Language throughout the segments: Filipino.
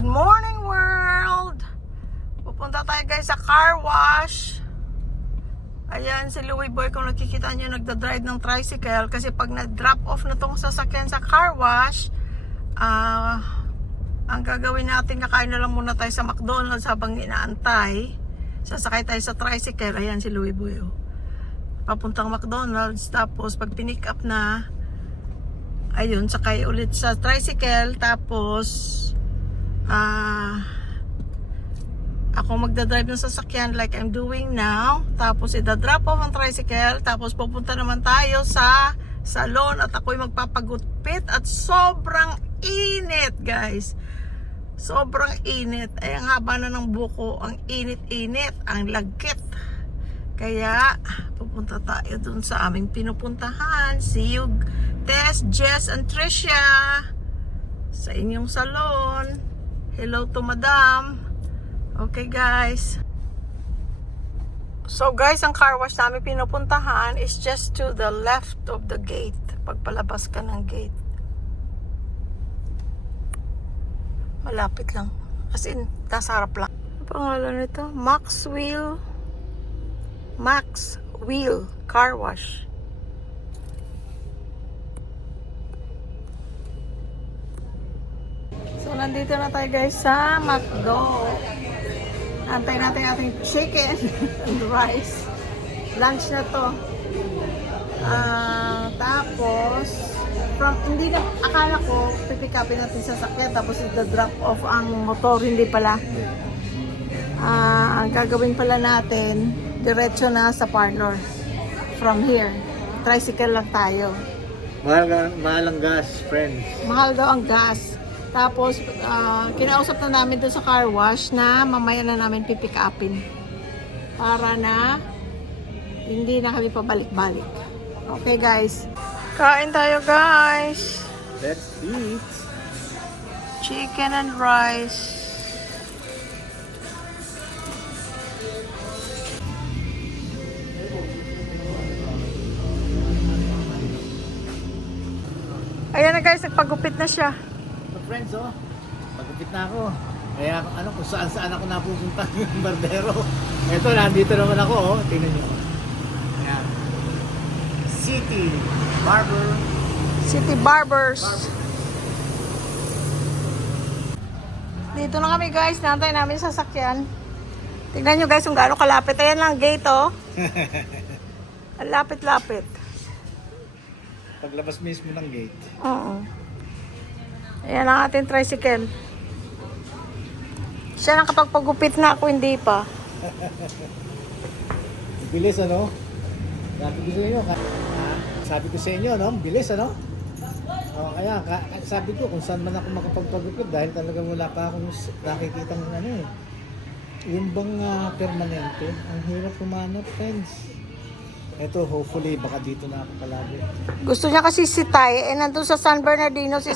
Good morning world! Pupunta tayo guys sa car wash. Ayan si Louie Boy, kung nakikita nyo nagdadrive ng tricycle. Kasi pag nag-drop off na tong sasakyan sa car wash, ang gagawin natin, kakain na lang muna tayo sa McDonald's habang inaantay. Sasakay tayo sa tricycle. Ayan si Louie Boy, oh. Papuntang McDonald's. Tapos pag pinick up na, ayun, sakay ulit sa tricycle. Tapos ako magdadrive ng sasakyan like I'm doing now. Tapos ida-drop off ang tricycle. Tapos pupunta naman tayo sa salon at ako'y magpapagupit. At sobrang init guys, sobrang init. Ay, ang haba na ng buko. Ang init-init, ang lagkit. Kaya pupunta tayo dun sa aming pinupuntahan. See you Tess, Jess, and Tricia sa inyong salon. Hello to Madam. Okay guys. So guys, ang car wash namin pinupuntahan is just to the left of the gate. Pagpalabas ka ng gate. Malapit lang. As in, nasa harap lang. Ano pangalan nito? Max Wheel Car Wash. So, nandito na tayo guys sa McDo. Antay natin ating chicken and rice. Lunch na to. Tapos, hindi na, akala ko, pipikapin natin sa sakyan. Tapos, ito-drop off ang motor. Hindi pala. Ang gagawin pala natin, diretso na sa parlor. From here. Tricycle lang tayo. Mahal ang gas, friends. Mahal daw ang gas. Tapos, kinausap na namin doon sa car wash na mamaya na namin pipick upin. Para na hindi na kami pabalik-balik. Okay guys. Kain tayo guys. Let's eat. Chicken and rice. Ayan na guys, nagpagupit na siya. Friends, oh, pagupit na ako. Kaya kung saan ako napupunta yung barbero. Ito, nandito naman ako, oh. Tingnan nyo. Ayan. City Barbers. Dito na kami guys, nantay namin sa sasakyan. Tingnan nyo guys kung gaano kalapit. Ayan lang gate, oh. Ang lapit-lapit. Paglabas mismo ng gate. Oo. Ayan ang ating tricycle. Siya nakapagpagupit na, ako hindi pa. Bilis, ano? Sabi ko sa inyo, no? Bilis, ano? Kaya sabi ko kung saan man ako makapagpagupit dahil talaga wala pa akong nakikita ng ano eh. Yung bang permanente, ang hirap humanap, friends. Ito, hopefully, baka dito na ako palagi. Gusto niya kasi si Tay. Nandun sa San Bernardino si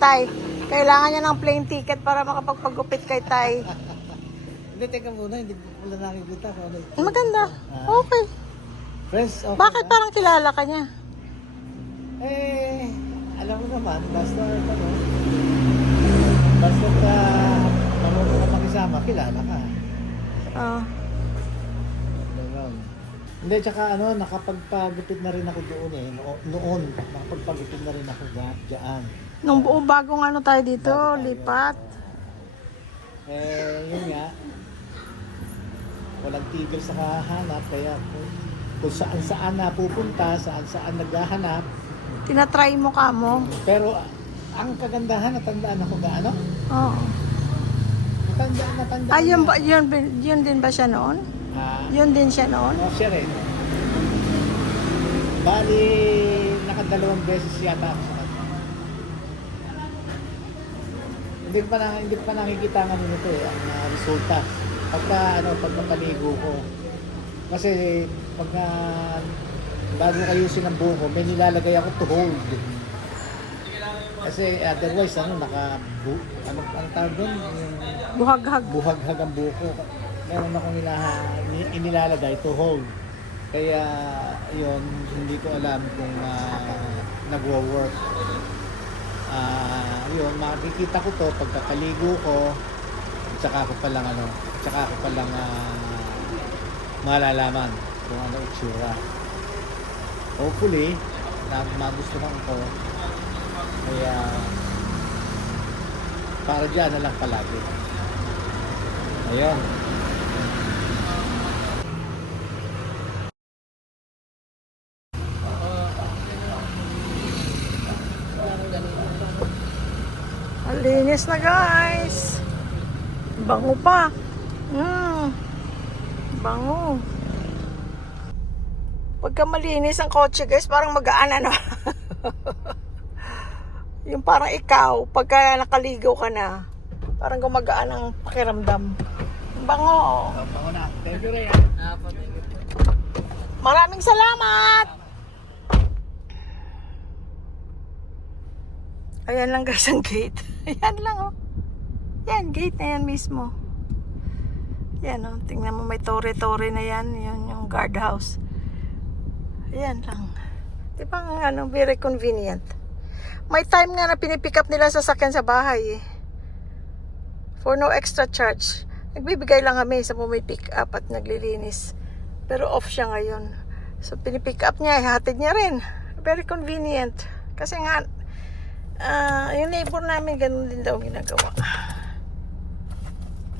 Tay. Kailangan niya ng plane ticket para makapagpagupit kay Tay. Hindi, teka muna. Hindi ko pala nakikita. Maganda. Okay. Friends, okay. Bakit parang kilala ka niya? Alam mo naman, basta marunong ka makisama, kilala ka. Hindi, tsaka nakapagpagupit na rin ako doon eh. Noon, nakapagpagupit na rin ako dyan. Nung buo bagong tayo dito, lipat. Yun nga. Walang tigil sa kahanap, kaya kung saan napupunta, saan naghahanap. Tinatry mo ka mo. Pero ang kagandahan, natandaan ako gaano? Oo. Natandaan. Yun din ba siya noon? Yun din siya noon? Siya rin. Bali, nakadalawang beses yata ako sa kanya. Hindi pa nakikita nga nito eh, ang resulta. Pagkapaligo ko. Kasi bago ayusin ang buho ko, may nilalagay ako to hold. Kasi otherwise, anong tawag doon? Buhaghag ang buho ko. Meron akong inilalagay to hold. Kaya yun, hindi ko alam kung nagwo-work. yun, makikita ko to pagkakaligo ko, tsaka ko palang malalaman kung ano itsura. Hopefully, na magustuhan ko. Kaya, para dyan na lang palagi. Ayun. Ang linis na guys. Bango pa. Bango. Pagka malinis ang kotse guys, parang magaan ano. Yung parang ikaw, pagka nakaligo ka na, parang gumagaan ang pakiramdam. Bango. Bango na. Thank you, Ray. Maraming salamat! Ayan lang guys ang gate. Ayan lang oh. Yan, gate na yan mismo. Yan oh, tingnan mo may tore-tore na yan. Yan yung guardhouse. Ayan lang. Di ba ano, very convenient. May time nga na pinipick up nila sa sakyan sa bahay eh. For no extra charge. Nagbibigay lang kami sa pick up at naglilinis. Pero off siya ngayon. So pinipick up niya, ihatid niya rin. Very convenient. Kasi nga, yung neighbor namin ganun din daw ginagawa.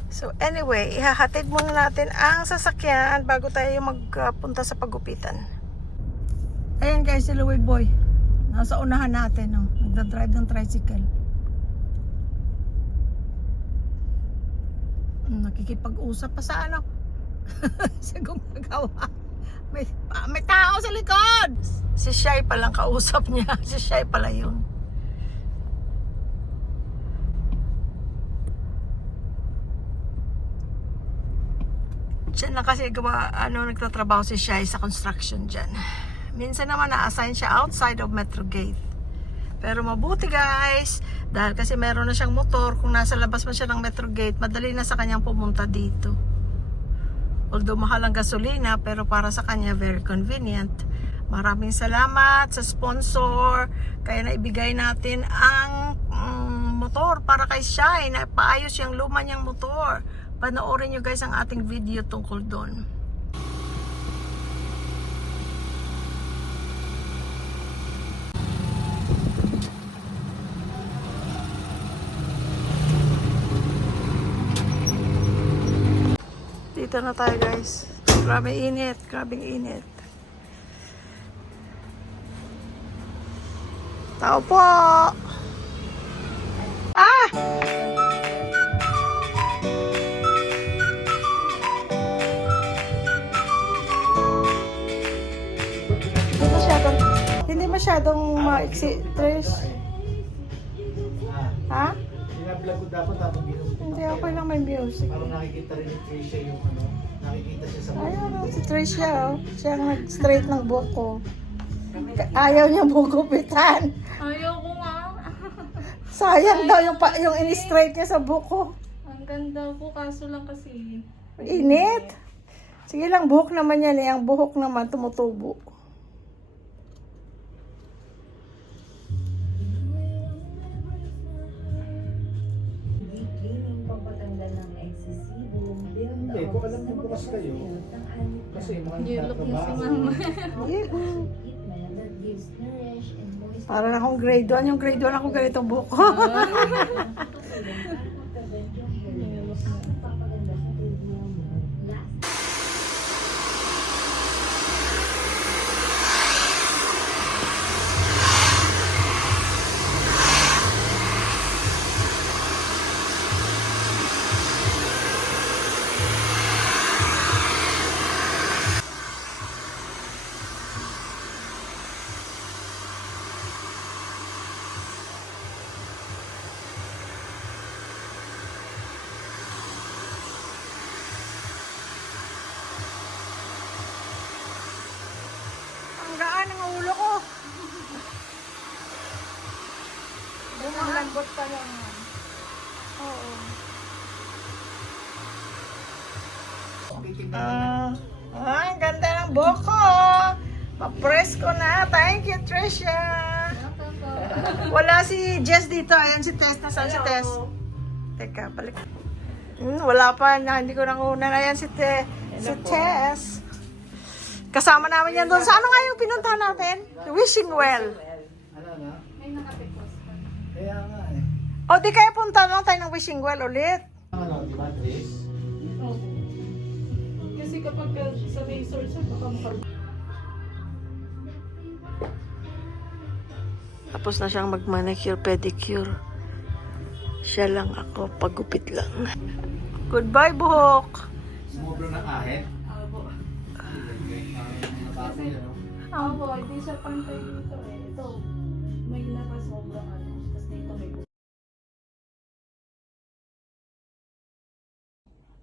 So anyway, ihahatid muna natin ang sasakyan bago tayo magpunta sa pagupitan. Ayan guys, si Louie Boy. Nasa unahan natin, no? Nagda-drive ng tricycle. Nakikipag-usap pa sa ano? Sa gumagawa. May tao sa likod! Si Shai palang kausap niya. Si Shai pala yun. Diyan na kasi nagtatrabaho si Shai sa construction dyan. Minsan naman na-assign siya outside of Metro Gate. Pero mabuti guys, dahil kasi meron na siyang motor, kung nasa labas man siya ng Metro Gate, madali na sa kanyang pumunta dito. Although mahal ang gasolina, pero para sa kanya very convenient. Maraming salamat sa sponsor, kaya naibigay natin ang motor para kay Shai, na paayos yung luma niyang motor. Panoorin nyo guys ang ating video tungkol doon. Dito na tayo guys. Grabe init, grabing init. Tao po! Ah! Hindi masyadong maiksi, Trish. Ha? Sinablog ko dapat tapos ginusto. Hindi, okay lang may music. Parang nakikita rin ni Tricia yung nakikita siya sa Ayun, si Tricia, oh. Siya ang nag-straight ng buko. Ayaw niya bugupitan. Ayaw ko nga. Sayang daw yung in-straight niya sa buko. Ang ganda po, kaso lang kasi. Init. Sige lang, buhok naman yan eh. Ang buhok naman tumutubo. Hindi, kung alam niyo bukas kayo, kasi You look na si trabaho. mama. Yehoo. Para na akong grade 1. Yung grade 1 ako ganitong buhok ko. Ang gaan ng ulo ko. Bumalambot pa lang. Oo. Ang ganda ng buhok ko. Pa-press ko na. Thank you, Tricia. Wala si Jess dito. Ayan si Tess. Nasaan si Tess? Teka, balik. Wala pa. Hindi ko nakunan. Ayan si Tess. Kasama namin yan doon. Sa ano nga yung pinuntahan natin? Wishing Well. Ano na? May nakatikos pa. Kaya nga eh. O di kaya punta lang tayo ng Wishing Well ulit. Ano, di ba, Tris? Oo. Kasi kapag sa resort siya, baka makal... Tapos na siyang mag-manicure, pedicure. Siya lang ako, pagupit lang. Goodbye, buhok! Sumobro ng ahit. Abo. Napasok yan, no? Abo, hindi siya pantay dito eh. Ito, may nakasobrang ano. Tapos dito may...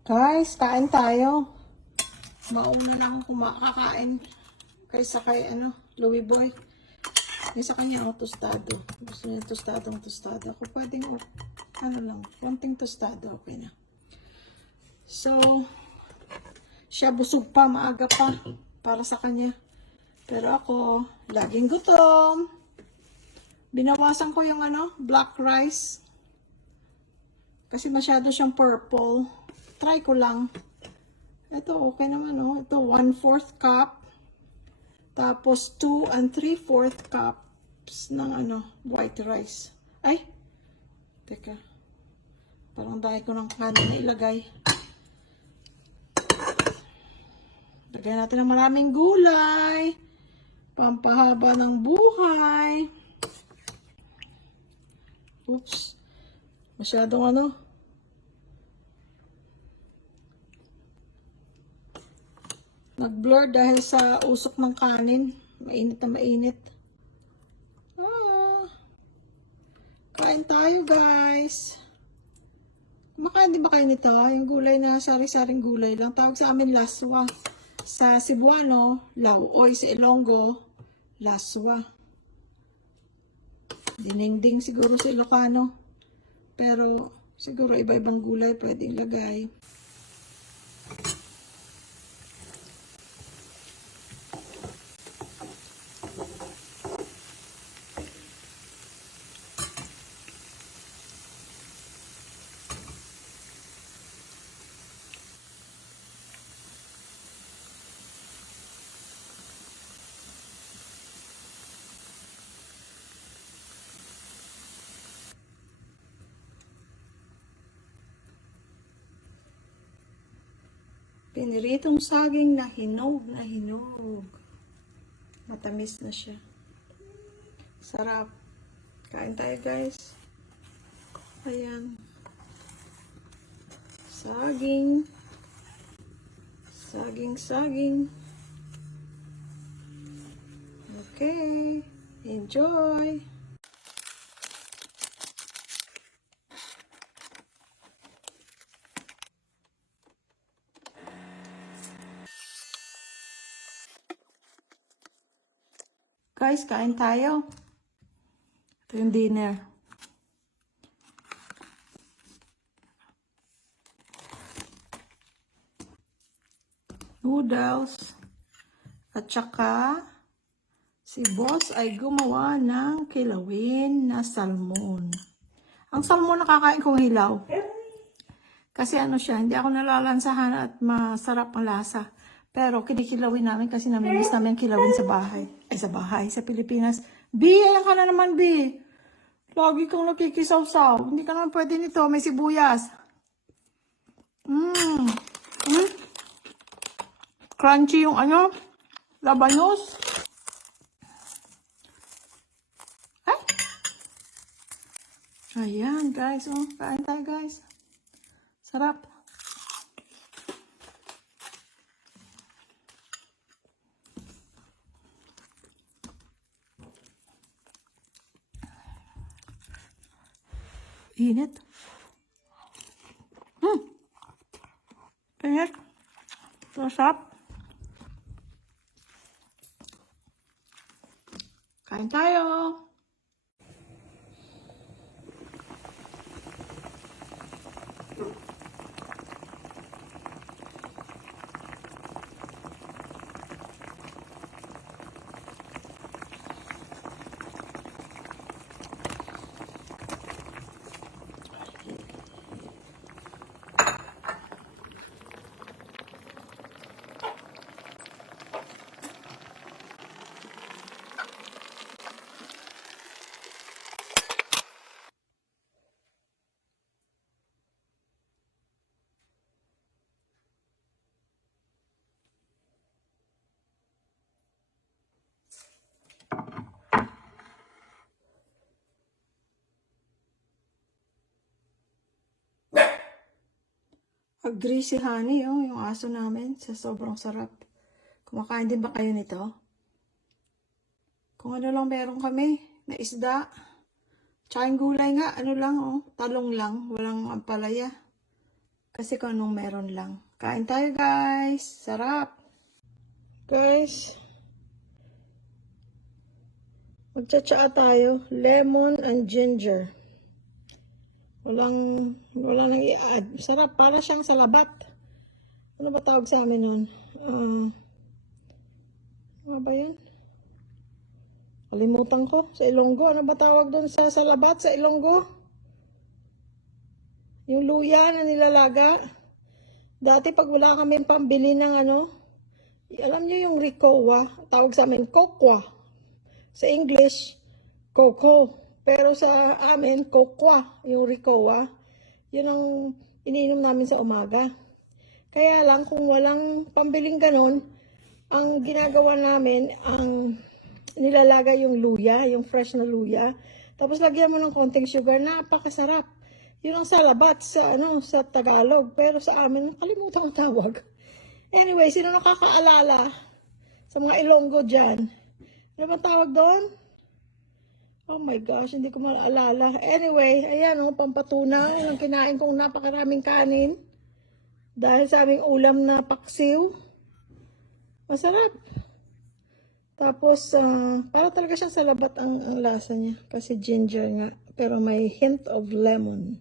Guys, kain tayo. Mauna lang ako makakain. Kaysa kay Louie Boy. May sa kanya ako tostado. Gusto niya tostado. Ako pwedeng, lang, konting tostado. Okay na. So, siya busog pa, maaga pa. Para sa kanya. Pero ako, laging gutom. Binawasan ko yung black rice. Kasi masyado siyang purple. Try ko lang. Ito, okay naman, oh. Ito, 1/4 cup. Tapos, 2 3/4 cups ng, white rice. Ay! Teka. Parang dahil ko ng kanin na ilagay. Lagyan natin ng maraming gulay. Pampahaba ng buhay. Oops. Masyadong nag-blur dahil sa usok ng kanin. Mainit na mainit. Kain tayo, guys. Makain din ba kayo nito? Yung gulay na sari-saring gulay lang. Tawag sa amin laswa. Sa Cebuano, lauoy. Sa Ilonggo, laswa. Dinengding siguro sa Ilocano. Pero siguro iba-ibang gulay pwedeng lagay. Piniritong saging na hinog na hinog. Matamis na siya. Sarap. Kain tayo, guys. Ayan. Saging. Saging. Okay. Enjoy. Guys, kain tayo. Ito yung dinner. Noodles. At saka, si boss ay gumawa ng kilawin na salmon. Ang salmon nakakain kong hilaw. Kasi siya, hindi ako nalalansahan at masarap ang lasa. Pero kinikilawin namin kasi namimiss namin kilawin sa bahay. Ay, sa bahay, sa Pilipinas. B, ayan ka na naman, B. Lagi kang nakikisaw-saw. Hindi ka naman pwede nito. May sibuyas. Crunchy yung labanos. Ay! Ayan, guys. Kain tayo, guys. Sarap. Init. Init. Masarap. Kain tayo. Agree si Honey, oh, yung aso namin. Sa sobrang sarap. Kumakain din ba kayo nito? Kung ano lang meron kami, na isda. Tsaka yung gulay nga, ano lang, oh, talong lang. Walang ampalaya. Kasi kung anong meron lang. Kain tayo, guys. Sarap. Guys, magtsatsaa tayo. Lemon and ginger. Walang nang i-add. Sarap, para siyang salabat. Ano ba tawag sa amin nun? Ano ba yun? Kalimutan ko. Sa Ilonggo. Ano ba tawag doon sa salabat sa Ilonggo? Yung luya na nilalaga. Dati pag wala kami pambili ng ano, alam niyo yung Ricoa, tawag sa amin kokwa. Sa English, coco. Pero sa amin, kokwa, yung Ricoa. Yun ang iniinom namin sa umaga. Kaya lang, kung walang pambiling ganon, ang ginagawa namin, ang nilalaga yung luya, yung fresh na luya. Tapos lagyan mo ng konting sugar, napakasarap. Yun ang salabat sa, sa Tagalog. Pero sa amin, kalimutan ang tawag. Anyway, sino nakakaalala sa mga Ilonggo dyan? Ano ba tawag doon? Oh my gosh, hindi ko maalala. Anyway, ayan, pampatunaw. Ang kinain kong napakaraming kanin. Dahil sa aming ulam na paksiw. Masarap. Tapos, para talaga siyang salabat ang lasa niya. Kasi ginger nga. Pero may hint of lemon.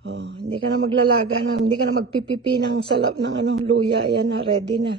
Oh, hindi ka na maglalaga na, hindi ka na magpipipi ng salap ng luya. Ayan na, ready na.